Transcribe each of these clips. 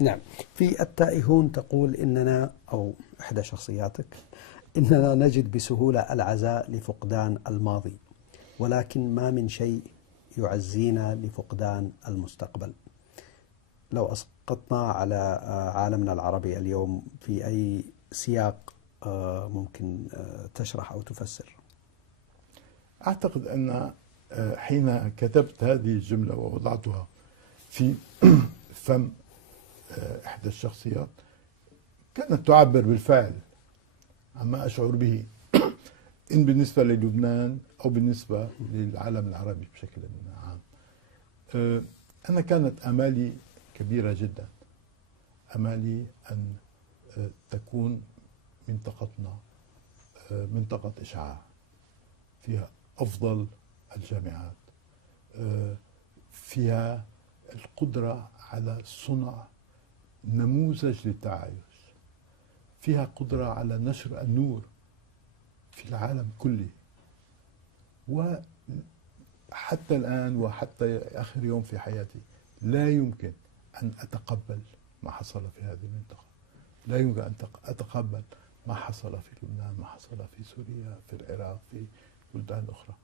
نعم. في التائهون تقول إننا، أو إحدى شخصياتك، إننا نجد بسهولة العزاء لفقدان الماضي، ولكن ما من شيء يعزينا لفقدان المستقبل. لو أسقطنا على عالمنا العربي اليوم، في أي سياق ممكن تشرح أو تفسر؟ أعتقد أن حين كتبت هذه الجملة ووضعتها في فم إحدى الشخصيات، كانت تعبر بالفعل عما أشعر به، إن بالنسبة للبنان أو بالنسبة للعالم العربي بشكل عام. أنا كانت آمالي كبيرة جدا، آمالي أن تكون منطقتنا منطقة إشعاع فيها أفضل الجامعات، فيها القدرة على صنع نموذج للتعايش، فيها قدرة على نشر النور في العالم كله. وحتى الآن وحتى آخر يوم في حياتي لا يمكن أن أتقبل ما حصل في هذه المنطقة، لا يمكن أن أتقبل ما حصل في لبنان، ما حصل في سوريا، في العراق، في بلدان أخرى.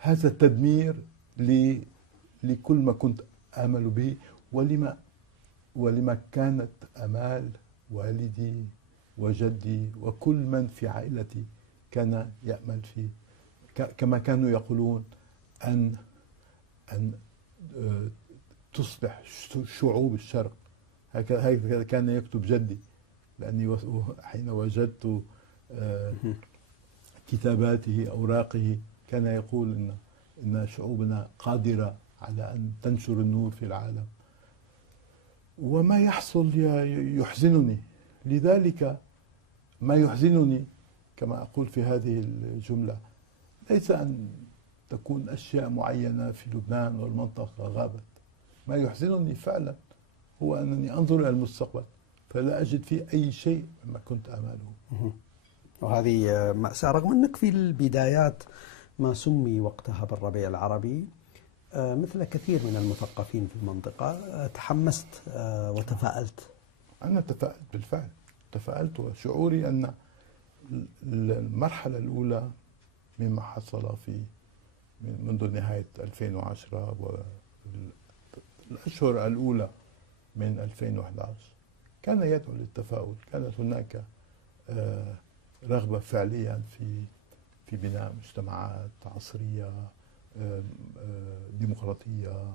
هذا التدمير لكل ما كنت آمل به، ولما كانت آمال والدي وجدي وكل من في عائلتي كان يأمل فيه. كما كانوا يقولون أن تصبح شعوب الشرق، هكذا كان يكتب جدي، لأني حين وجدت كتاباته أوراقه كان يقول إن شعوبنا قادرة على أن تنشر النور في العالم. وما يحصل يحزنني، لذلك ما يحزنني كما أقول في هذه الجملة ليس أن تكون أشياء معينة في لبنان والمنطقة غابت. ما يحزنني فعلا هو أنني أنظر إلى المستقبل فلا أجد فيه أي شيء مما كنت آمله. وهذه مأساة، رغم أنك في البدايات ما سمي وقتها بالربيع العربي، مثل كثير من المثقفين في المنطقة تحمست وتفائلت. أنا تفائلت بالفعل، تفائلت، وشعوري أن المرحلة الأولى مما حصل منذ نهاية 2010 والأشهر الأولى من 2011 كان يدعو للتفاؤل. كانت هناك رغبة فعليا في بناء مجتمعات عصرية ديمقراطية.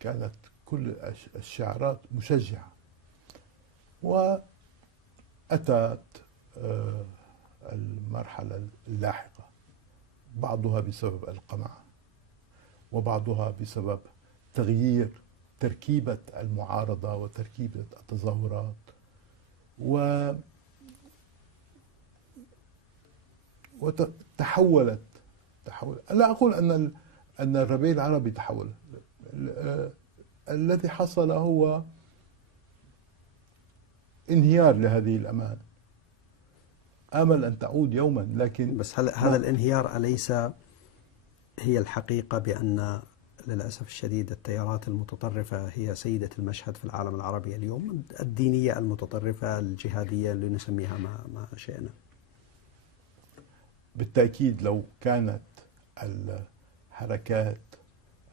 كانت كل الشعارات مشجعة. وأتت المرحلة اللاحقة، بعضها بسبب القمع وبعضها بسبب تغيير تركيبة المعارضة وتركيبة التظاهرات. وتحولت. لا أقول أن الربيع العربي تحول. الذي حصل هو انهيار لهذه الأمان. آمل أن تعود يوما، لكن بس هذا الانهيار أليس هي الحقيقة بأن للأسف الشديد التيارات المتطرفة هي سيدة المشهد في العالم العربي اليوم؟ الدينية المتطرفة، الجهادية، اللي نسميها ما شئنا. بالتأكيد لو كانت الحركات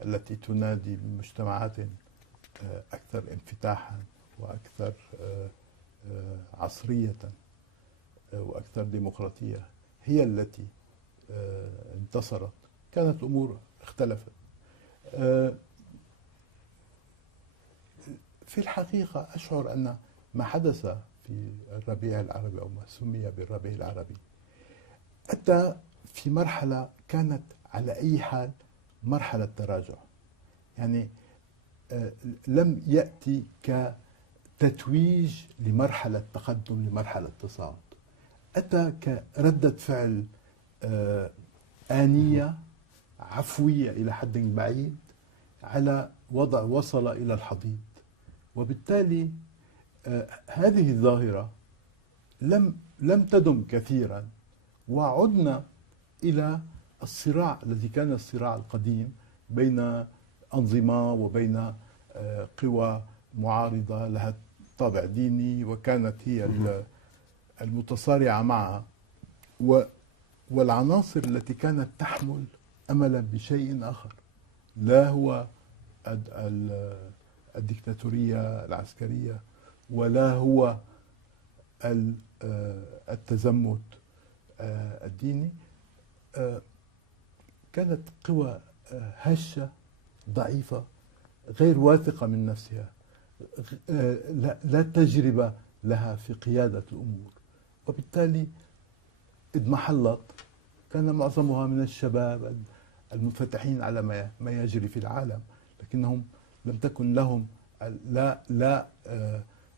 التي تنادي بمجتمعات أكثر انفتاحا وأكثر عصرية وأكثر ديمقراطية هي التي انتصرت، كانت الأمور اختلفت. في الحقيقة أشعر أن ما حدث في الربيع العربي أو ما سمي بالربيع العربي أتى في مرحلة كانت على أي حال مرحلة تراجع. يعني لم يأتي كتتويج لمرحلة تقدم، لمرحلة تصاعد. أتى كردة فعل آنية عفوية إلى حد بعيد على وضع وصل إلى الحضيض. وبالتالي هذه الظاهرة لم تدم كثيرا، وعدنا إلى الصراع الذي كان الصراع القديم بين أنظمة وبين قوى معارضة لها طابع ديني، وكانت هي المتصارعة معها، والعناصر التي كانت تحمل أملا بشيء آخر، لا هو الديكتاتورية العسكرية ولا هو التزمت الديني. كانت قوى هشة ضعيفة غير واثقة من نفسها، لا تجربة لها في قيادة الأمور، وبالتالي اضمحلت. كان معظمها من الشباب المنفتحين على ما يجري في العالم، لكنهم لم تكن لهم لا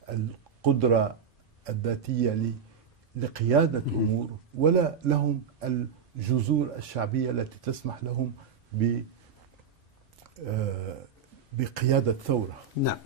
القدرة الذاتية لقيادة الأمور، ولا لهم الجذور الشعبية التي تسمح لهم بقيادة ثورة. نعم.